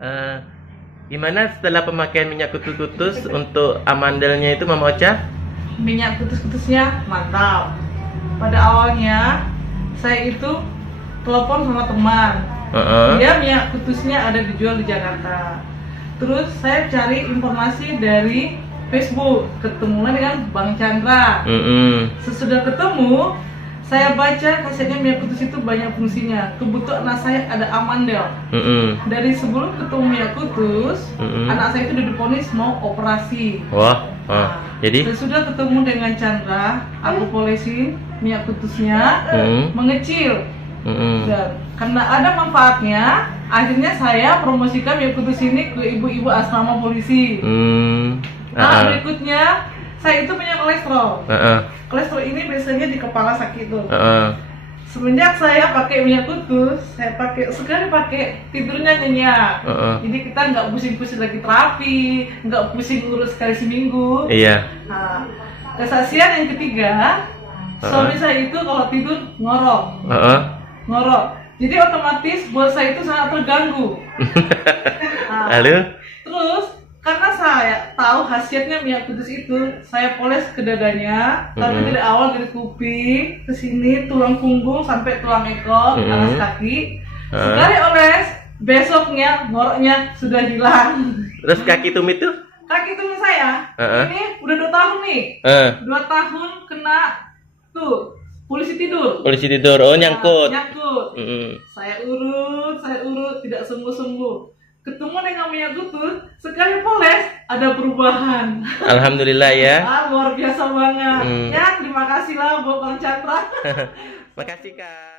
Eh, Gimana setelah pemakaian minyak kutus-kutus untuk amandelnya itu Mama Ocha? Minyak kutus-kutusnya mantap. Pada awalnya saya itu telepon sama teman. Dia minyak kutusnya ada dijual di Jakarta. Terus saya cari informasi dari Facebook, ketemulah dengan Bang Chandra. Sesudah ketemu, saya baca khasiatnya minyak kutus itu banyak fungsinya. Kebetulan anak saya ada amandel. Dari sebelum ketemu minyak kutus, anak saya itu udah divonis mau operasi. Wah, jadi Sesudah ketemu dengan Chandra, aku polesin minyak kutusnya mengecil. Dan karena ada manfaatnya, akhirnya saya promosikan minyak kutus ini ke ibu-ibu asrama polisi. Berikutnya saya itu punya kolesterol. Kolesterol ini biasanya di kepala sakit tuh. Semenjak saya pakai minyak kutus, saya sekali pakai tidurnya nyenyak. Jadi kita nggak pusing-pusing lagi terapi, nggak pusing urus sekali seminggu. iya. Nah, kesaksian yang ketiga, suami saya itu kalau tidur ngorok. Jadi otomatis buat saya itu sangat terganggu. Lalu? Terus karena saya tahu khasiatnya minyak kutus itu, saya poles ke dadanya, tapi dari awal dari kuping ke sini, tulang punggung sampai tulang ekor, alas kaki. Sekali oles, besoknya ngoroknya sudah hilang. Terus kaki tumit tuh? Kaki tumit saya, ini udah 2 tahun nih. 2 tahun kena tuh polisi tidur. Polisi tidur, oh nyangkut. Nyangkut. Saya urut, tidak sembuh-sembuh. Ketemu dengan minyak kutus, sekali poles ada perubahan. Alhamdulillah ya. Luar biasa banget. Ya, terima kasih lah buat Bang Chandra. Makasih Kak.